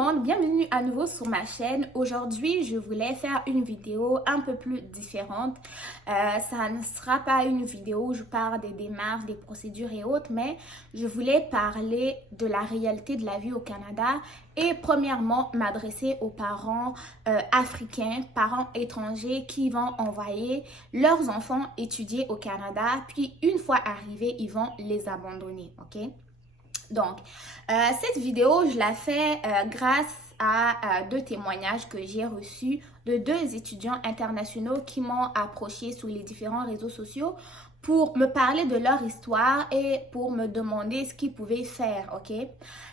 monde, bienvenue à nouveau sur ma chaîne. Aujourd'hui, je voulais faire une vidéo un peu plus différente. Ça ne sera pas une vidéo où je parle des démarches, des procédures et autres, mais je voulais parler de la réalité de la vie au Canada et premièrement m'adresser aux parents africains, parents étrangers qui vont envoyer leurs enfants étudier au Canada, puis une fois arrivés, ils vont les abandonner, ok? Donc, cette vidéo, je la fais grâce à deux témoignages que j'ai reçus de deux étudiants internationaux qui m'ont approché sur les différents réseaux sociaux pour me parler de leur histoire et pour me demander ce qu'ils pouvaient faire, ok?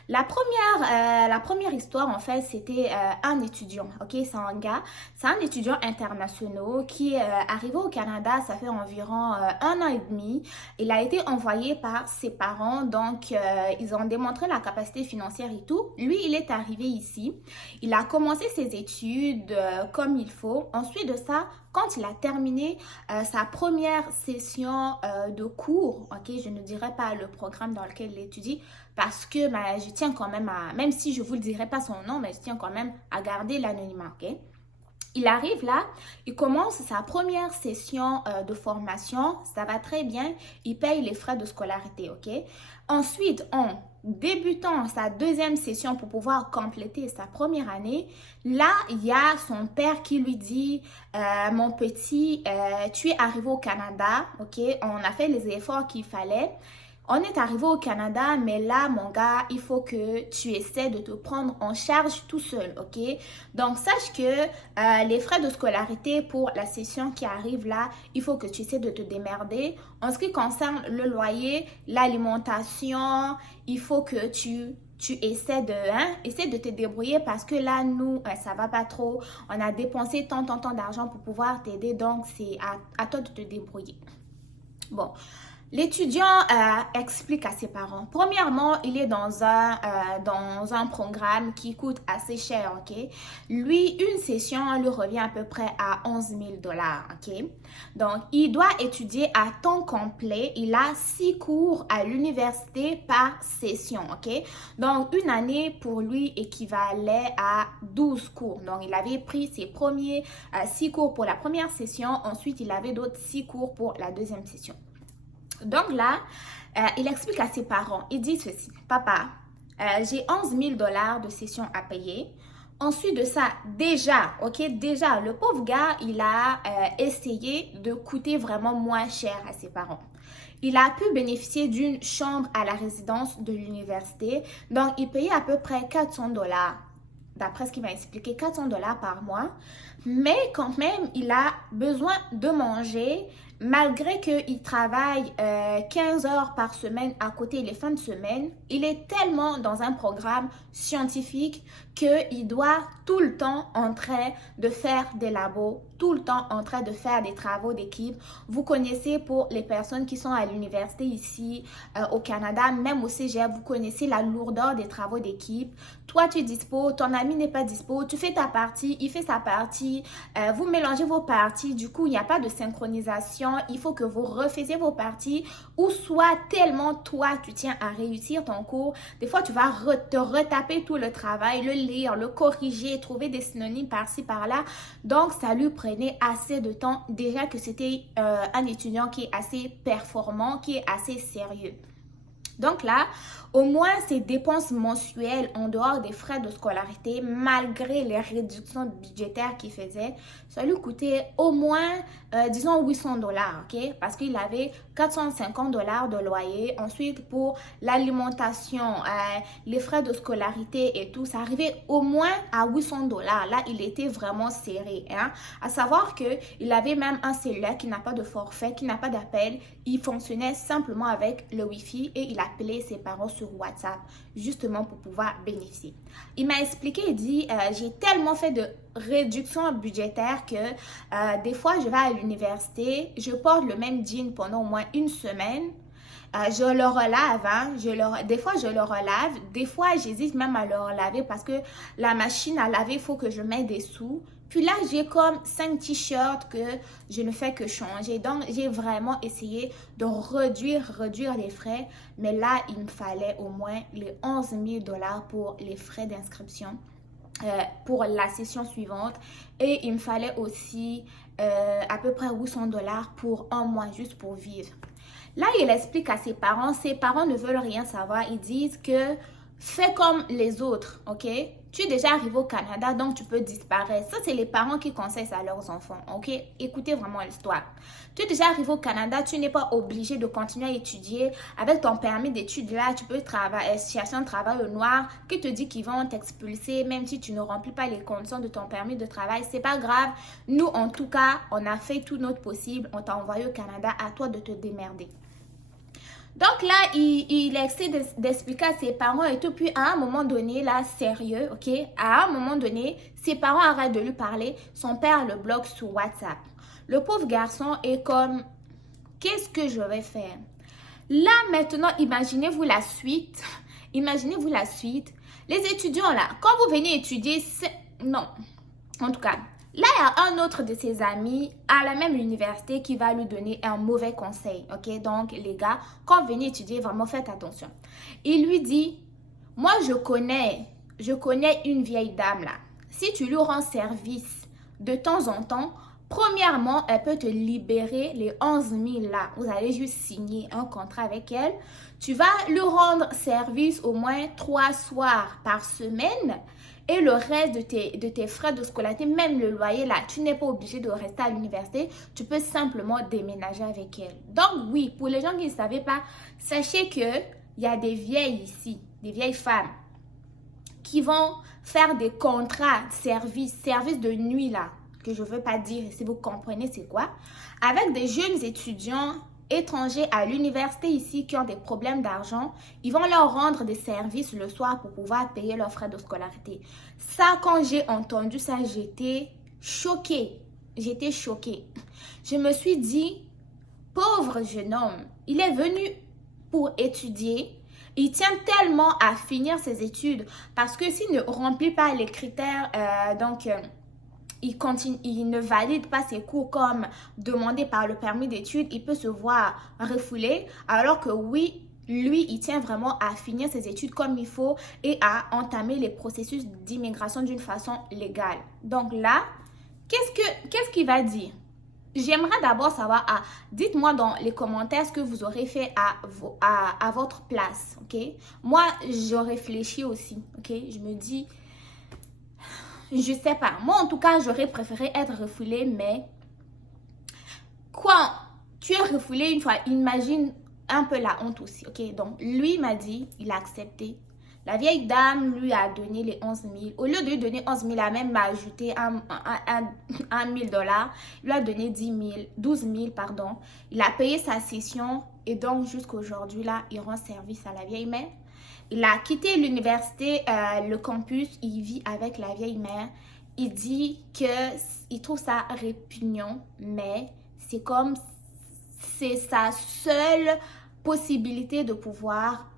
La première histoire, en fait, c'était un étudiant, ok? C'est un étudiant international qui est arrivé au Canada, ça fait environ 1 an et demi. Il a été envoyé par ses parents, donc ils ont démontré la capacité financière et tout. Lui, il est arrivé ici. Il a commencé ses études comme il faut. Ensuite de ça, quand il a terminé sa première session de cours, ok, je ne dirais pas le programme dans lequel il étudie parce que je tiens quand même à, même si je ne vous le dirai pas son nom, mais je tiens quand même à garder l'anonymat, ok? Il arrive là, il commence sa première session de formation, ça va très bien, il paye les frais de scolarité, ok? Ensuite, en débutant sa deuxième session pour pouvoir compléter sa première année, là, il y a son père qui lui dit mon petit, tu es arrivé au Canada, ok? On a fait les efforts qu'il fallait. On est arrivé au Canada, mais là, mon gars, il faut que tu essaies de te prendre en charge tout seul, ok? Donc, sache que les frais de scolarité pour la session qui arrive là, il faut que tu essaies de te démerder. En ce qui concerne le loyer, l'alimentation, il faut que tu essaies de te débrouiller parce que là, nous, ça va pas trop. On a dépensé tant d'argent pour pouvoir t'aider, donc c'est à toi de te débrouiller. Bon. L'étudiant explique à ses parents. Premièrement, il est dans un programme qui coûte assez cher, ok? Lui, une session lui revient à peu près à 11 000 $, ok? Donc, il doit étudier à temps complet. Il a 6 cours à l'université par session, ok? Donc, une année pour lui équivalait à 12 cours. Donc, il avait pris ses premiers 6 cours pour la première session. Ensuite, il avait d'autres 6 cours pour la deuxième session. Donc là, il explique à ses parents, il dit ceci, papa, j'ai 11 000 $ de session à payer. Ensuite de ça, déjà, le pauvre gars, il a essayé de coûter vraiment moins cher à ses parents. Il a pu bénéficier d'une chambre à la résidence de l'université, donc il payait à peu près 400 $. D'après ce qu'il m'a expliqué, 400 $ par mois. Mais quand même, il a besoin de manger malgré qu'il travaille 15 heures par semaine à côté les fins de semaine. Il est tellement dans un programme scientifique qu'il doit tout le temps en train de faire des labos, tout le temps en train de faire des travaux d'équipe. Vous connaissez pour les personnes qui sont à l'université ici au Canada, même au cégep, vous connaissez la lourdeur des travaux d'équipe. Toi, tu es dispo, ton ami n'est pas dispo, tu fais ta partie, il fait sa partie, vous mélangez vos parties, du coup, il n'y a pas de synchronisation, il faut que vous refaisiez vos parties ou soit tellement toi, tu tiens à réussir ton cours, des fois, tu vas te retaper tout le travail, le lire, le corriger, trouver des synonymes par-ci, par-là. Donc, ça lui prenait assez de temps. Déjà que c'était un étudiant qui est assez performant, qui est assez sérieux. Donc là, au moins ses dépenses mensuelles en dehors des frais de scolarité, malgré les réductions budgétaires qu'il faisait, ça lui coûtait au moins, disons, 800 $, ok? Parce qu'il avait 450 $ de loyer. Ensuite, pour l'alimentation, les frais de scolarité et tout, ça arrivait au moins à 800 $. Là, il était vraiment serré, hein? À savoir qu'il avait même un cellulaire qui n'a pas de forfait, qui n'a pas d'appel. Il fonctionnait simplement avec le Wi-Fi et il appelait ses parents sur WhatsApp, justement pour pouvoir bénéficier. Il m'a expliqué, il dit, j'ai tellement fait de réduction budgétaire que des fois, je vais à l'université, je porte le même jean pendant au moins une semaine. Je le relave, hein, des fois je le relave, des fois j'hésite même à le relaver parce que la machine à laver, il faut que je mette des sous. Puis là, j'ai comme 5 t-shirts que je ne fais que changer. Donc, j'ai vraiment essayé de réduire les frais. Mais là, il me fallait au moins les 11 000 $ pour les frais d'inscription. pour la session suivante. Et il me fallait aussi à peu près 800 $ pour un mois juste pour vivre. Là, il explique à ses parents ne veulent rien savoir. Ils disent que fais comme les autres, ok? Tu es déjà arrivé au Canada, donc tu peux disparaître. Ça, c'est les parents qui conseillent ça à leurs enfants, ok? Écoutez vraiment l'histoire. Tu es déjà arrivé au Canada, tu n'es pas obligé de continuer à étudier. Avec ton permis d'études là, tu peux travailler, chercher un travail au noir qui te dit qu'ils vont t'expulser, même si tu ne remplis pas les conditions de ton permis de travail. C'est pas grave. Nous, en tout cas, on a fait tout notre possible. On t'a envoyé au Canada, à toi de te démerder. Donc là, il essaie d'expliquer à ses parents et tout. Puis à un moment donné, là, sérieux, ok? À un moment donné, ses parents arrêtent de lui parler. Son père le bloque sur WhatsApp. Le pauvre garçon est comme, qu'est-ce que je vais faire? Là, maintenant, imaginez-vous la suite. Imaginez-vous la suite. Les étudiants, là, quand vous venez étudier, non. En tout cas, là, il y a un autre de ses amis à la même université qui va lui donner un mauvais conseil, ok? Donc, les gars, quand vous venez étudier, vraiment faites attention. Il lui dit, moi, je connais une vieille dame là. Si tu lui rends service de temps en temps, premièrement, elle peut te libérer les 11 000 là. Vous allez juste signer un contrat avec elle. Tu vas lui rendre service au moins 3 soirs par semaine. Et le reste de tes frais de scolarité, même le loyer là, tu n'es pas obligé de rester à l'université. Tu peux simplement déménager avec elle. Donc oui, pour les gens qui ne savaient pas, sachez qu'il y a des vieilles ici, des vieilles femmes qui vont faire des contrats service de nuit là, que je ne veux pas dire, si vous comprenez c'est quoi, avec des jeunes étudiants étrangers à l'université ici qui ont des problèmes d'argent. Ils vont leur rendre des services le soir pour pouvoir payer leurs frais de scolarité. Ça, quand j'ai entendu ça, j'étais choquée. J'étais choquée. Je me suis dit, pauvre jeune homme, il est venu pour étudier. Il tient tellement à finir ses études parce que s'il ne remplit pas les critères, il ne valide pas ses cours comme demandé par le permis d'études, il peut se voir refoulé, alors que oui, lui, il tient vraiment à finir ses études comme il faut et à entamer les processus d'immigration d'une façon légale. Donc là, qu'est-ce qu'il va dire? J'aimerais d'abord savoir, dites-moi dans les commentaires ce que vous aurez fait à votre place, ok? Moi, je réfléchis aussi, ok? Je me dis, je sais pas. Moi, en tout cas, j'aurais préféré être refoulée, mais quand tu es refoulée une fois, imagine un peu la honte aussi, ok? Donc, lui m'a dit, il a accepté. La vieille dame lui a donné les 11 000. Au lieu de lui donner 11 000, elle même m'a ajouté un 1 000 $. Il lui a donné 12 000, pardon. Il a payé sa session et donc jusqu'à aujourd'hui, là, il rend service à la vieille mère. Il a quitté l'université, le campus, il vit avec la vieille mère. Il dit qu'il trouve ça répugnant, mais c'est comme, c'est sa seule possibilité de pouvoir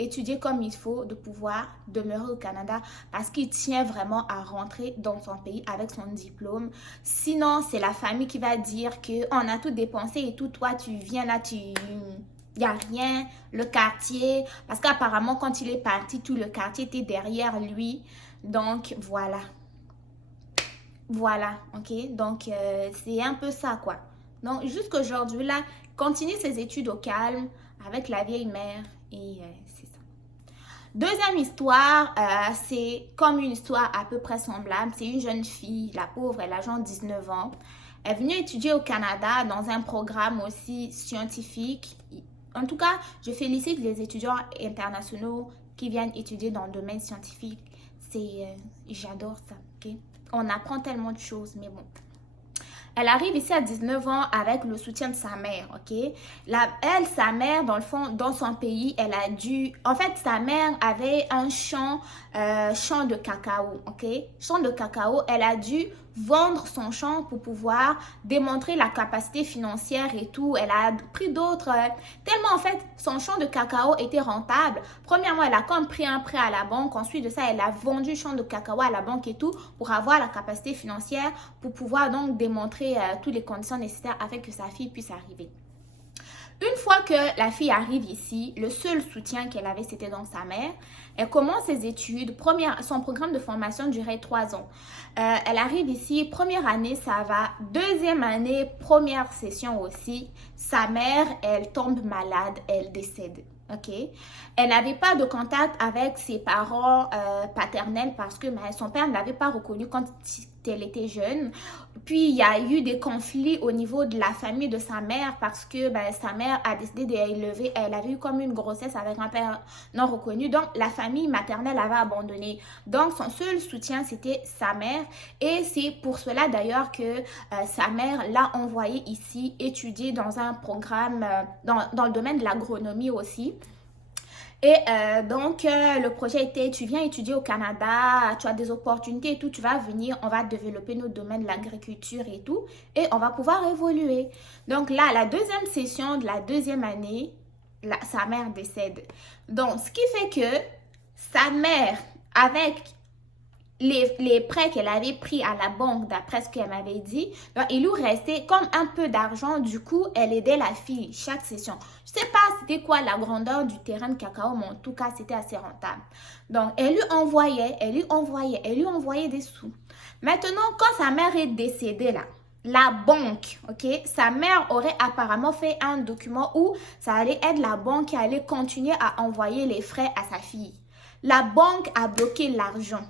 étudier comme il faut, de pouvoir demeurer au Canada parce qu'il tient vraiment à rentrer dans son pays avec son diplôme. Sinon, c'est la famille qui va dire qu'on a tout dépensé et tout, toi tu viens là, il n'y a rien, le quartier, parce qu'apparemment quand il est parti, tout le quartier était derrière lui. Donc voilà. Voilà, ok? Donc c'est un peu ça quoi. Donc jusqu'aujourd'hui là, continue ses études au calme avec la vieille mère et c'est ça. Deuxième histoire, c'est comme une histoire à peu près semblable. C'est une jeune fille, la pauvre, elle a genre 19 ans. Elle est venue étudier au Canada dans un programme aussi scientifique. En tout cas, je félicite les étudiants internationaux qui viennent étudier dans le domaine scientifique. J'adore ça, ok? On apprend tellement de choses, mais bon. Elle arrive ici à 19 ans avec le soutien de sa mère, ok? Sa mère, dans le fond, dans son pays, elle a dû... En fait, sa mère avait un champ de cacao, ok? Champ de cacao, elle a dû vendre son champ pour pouvoir démontrer la capacité financière et tout. Elle a pris d'autres... tellement, en fait, son champ de cacao était rentable. Premièrement, elle a comme pris un prêt à la banque. Ensuite de ça, elle a vendu le champ de cacao à la banque et tout pour avoir la capacité financière, pour pouvoir donc démontrer toutes les conditions nécessaires afin que sa fille puisse arriver. Une fois que la fille arrive ici, le seul soutien qu'elle avait, c'était donc sa mère. Elle commence ses études. Son programme de formation durait 3 ans. Elle arrive ici, première année, ça va. Deuxième année, première session aussi. Sa mère, elle tombe malade, elle décède. Ok, elle n'avait pas de contact avec ses parents paternels parce que son père ne l'avait pas reconnue quand elle était jeune. Puis il y a eu des conflits au niveau de la famille de sa mère parce que sa mère a décidé d'élever, elle avait eu comme une grossesse avec un père non reconnu. Donc la famille maternelle avait abandonné. Donc son seul soutien c'était sa mère et c'est pour cela d'ailleurs que sa mère l'a envoyé ici étudier dans un programme dans le domaine de l'agronomie aussi. Et le projet était, tu viens étudier au Canada, tu as des opportunités et tout, tu vas venir, on va développer notre domaine de l'agriculture et tout, et on va pouvoir évoluer. Donc là, la deuxième session de la deuxième année, sa mère décède. Donc, ce qui fait que sa mère, avec les prêts qu'elle avait pris à la banque, d'après ce qu'elle m'avait dit, donc il lui restait comme un peu d'argent. Du coup, elle aidait la fille chaque session. Je sais pas c'était quoi la grandeur du terrain de cacao, mais en tout cas, c'était assez rentable. Donc, elle lui envoyait des sous. Maintenant, quand sa mère est décédée là, la banque, ok, sa mère aurait apparemment fait un document où ça allait être la banque qui allait continuer à envoyer les frais à sa fille. La banque a bloqué l'argent.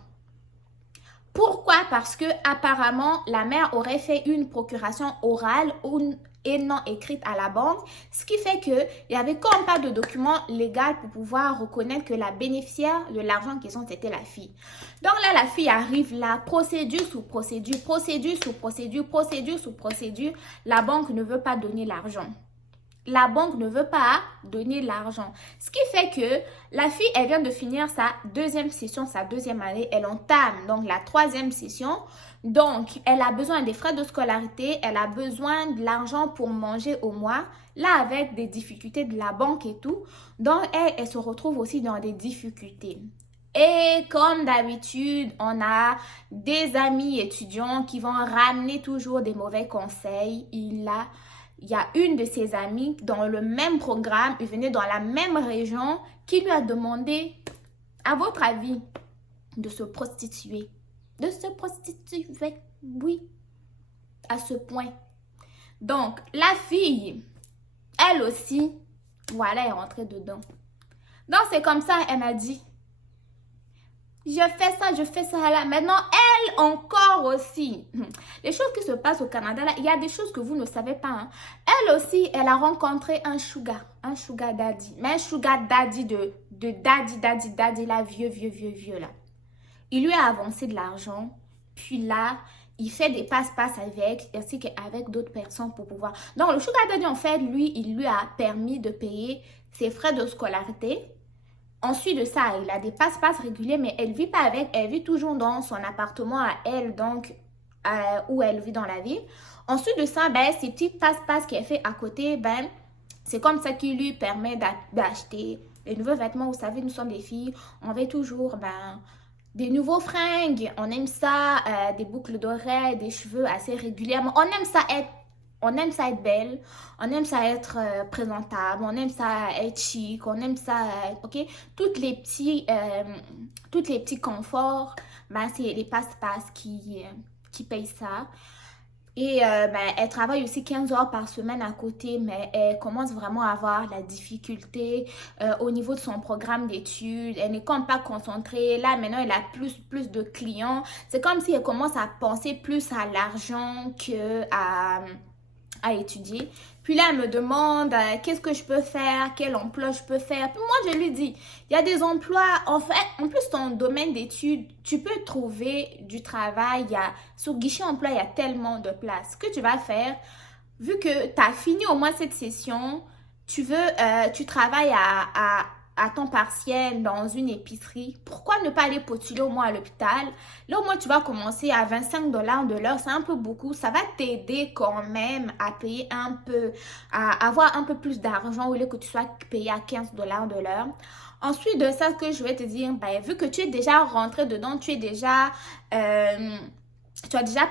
Pourquoi? Parce que apparemment la mère aurait fait une procuration orale et non écrite à la banque, ce qui fait qu'il n'y avait comme pas de document légal pour pouvoir reconnaître que la bénéficiaire de l'argent en question, c'était la fille. Donc là, la fille arrive là, procédure sous procédure, procédure sous procédure, procédure sous procédure. La banque ne veut pas donner l'argent. La banque ne veut pas donner l'argent. Ce qui fait que la fille, elle vient de finir sa deuxième session, sa deuxième année. Elle entame donc la troisième session. Donc, elle a besoin des frais de scolarité. Elle a besoin de l'argent pour manger au mois. Là, avec des difficultés de la banque et tout. Donc, elle se retrouve aussi dans des difficultés. Et comme d'habitude, on a des amis étudiants qui vont ramener toujours des mauvais conseils. Il y a une de ses amies dans le même programme, il venait dans la même région, qui lui a demandé, à votre avis, de se prostituer. De se prostituer, oui, à ce point. Donc, la fille, elle aussi, voilà, elle est rentrée dedans. Donc, c'est comme ça, elle m'a dit, je fais ça là. Maintenant, elle encore aussi. Les choses qui se passent au Canada, là, il y a des choses que vous ne savez pas. Hein. Elle aussi, elle a rencontré un sugar daddy. Mais un sugar daddy de daddy, là, vieux, là. Il lui a avancé de l'argent. Puis là, il fait des passe-passe avec, ainsi qu'avec d'autres personnes pour pouvoir. Donc, le sugar daddy, en fait, lui, il lui a permis de payer ses frais de scolarité. Ensuite de ça, il a des passe-passe réguliers, mais elle ne vit pas avec, elle vit toujours dans son appartement à elle, donc où elle vit dans la ville. Ensuite de ça, ces petits passe-passe qu'elle fait à côté, c'est comme ça qui lui permet d'acheter les nouveaux vêtements. Vous savez, nous sommes des filles, on veut toujours des nouveaux fringues, on aime ça, des boucles d'oreilles, des cheveux assez régulièrement. On aime ça être belle, on aime ça être présentable, on aime ça être chic, on aime ça, ok? Tous les petits conforts, c'est les passe-passe qui payent ça. Et elle travaille aussi 15 heures par semaine à côté, mais elle commence vraiment à avoir la difficulté au niveau de son programme d'études. Elle n'est comme pas concentrée. Là, maintenant, elle a plus de clients. C'est comme si elle commence à penser plus à l'argent à étudier. Puis là, elle me demande qu'est-ce que je peux faire, quel emploi je peux faire. Puis moi, je lui dis, il y a des emplois, en fait, en plus, ton domaine d'études, tu peux trouver du travail. Sur Guichet Emploi, il y a tellement de places. Ce que tu vas faire, vu que tu as fini au moins cette session, tu travailles à temps partiel dans une épicerie, pourquoi ne pas aller postuler au moins à l'hôpital? Là, au moins, tu vas commencer à 25 $ de l'heure. C'est un peu beaucoup. Ça va t'aider quand même à payer un peu, à avoir un peu plus d'argent au lieu que tu sois payé à 15 $ de l'heure. Ensuite de ça, ce que je vais te dire, vu que tu es déjà rentré dedans, tu as déjà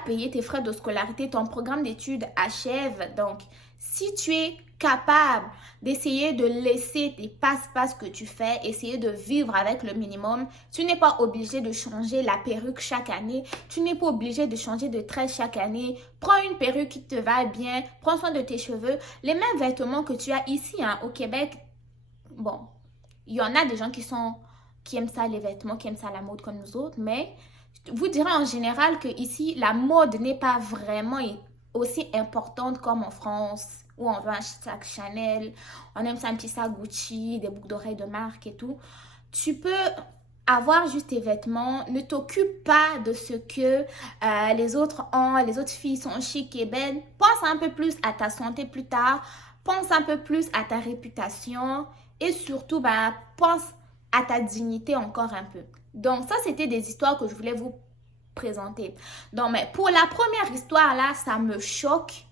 payé tes frais de scolarité, ton programme d'études achève. Donc, Si tu es capable d'essayer de laisser tes passe-passe que tu fais, essayer de vivre avec le minimum, tu n'es pas obligé de changer la perruque chaque année, tu n'es pas obligé de changer de tresse chaque année. Prends une perruque qui te va bien, prends soin de tes cheveux. Les mêmes vêtements que tu as ici au Québec, bon, il y en a des gens qui aiment ça les vêtements, qui aiment ça la mode comme nous autres, mais vous direz en général que ici la mode n'est pas vraiment aussi importante comme en France où on veut un sac Chanel, on aime ça un petit sac Gucci, des boucles d'oreilles de marque et tout. Tu peux avoir juste tes vêtements, ne t'occupe pas de ce que les autres ont, les autres filles sont chic et belles. Pense un peu plus à ta santé plus tard, pense un peu plus à ta réputation et surtout, pense à ta dignité encore un peu. Donc, ça, c'était des histoires que je voulais vous présenter. Donc, mais pour la première histoire, là, ça me choque.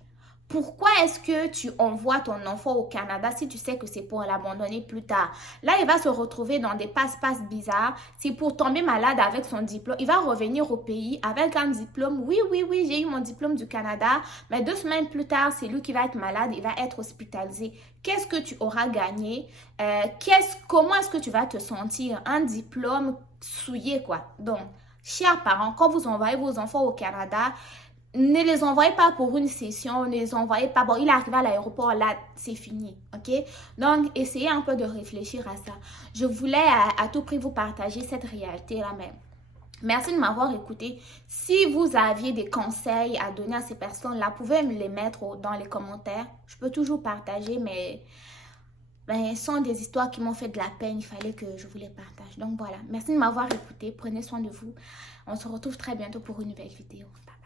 Pourquoi est-ce que tu envoies ton enfant au Canada si tu sais que c'est pour l'abandonner plus tard? Là, il va se retrouver dans des passe-passe bizarres. C'est pour tomber malade avec son diplôme. Il va revenir au pays avec un diplôme. Oui, oui, oui, j'ai eu mon diplôme du Canada. Mais 2 semaines plus tard, c'est lui qui va être malade. Il va être hospitalisé. Qu'est-ce que tu auras gagné? Comment est-ce que tu vas te sentir? Un diplôme souillé, quoi. Donc, chers parents, quand vous envoyez vos enfants au Canada, ne les envoyez pas pour une session, ne les envoyez pas. Bon, il est arrivé à l'aéroport, là, c'est fini, ok? Donc, essayez un peu de réfléchir à ça. Je voulais à tout prix vous partager cette réalité-là même. Merci de m'avoir écouté. Si vous aviez des conseils à donner à ces personnes-là, vous pouvez me les mettre dans les commentaires. Je peux toujours partager, mais ce sont des histoires qui m'ont fait de la peine. Il fallait que je vous les partage. Donc voilà, merci de m'avoir écouté. Prenez soin de vous. On se retrouve très bientôt pour une nouvelle vidéo. Bye.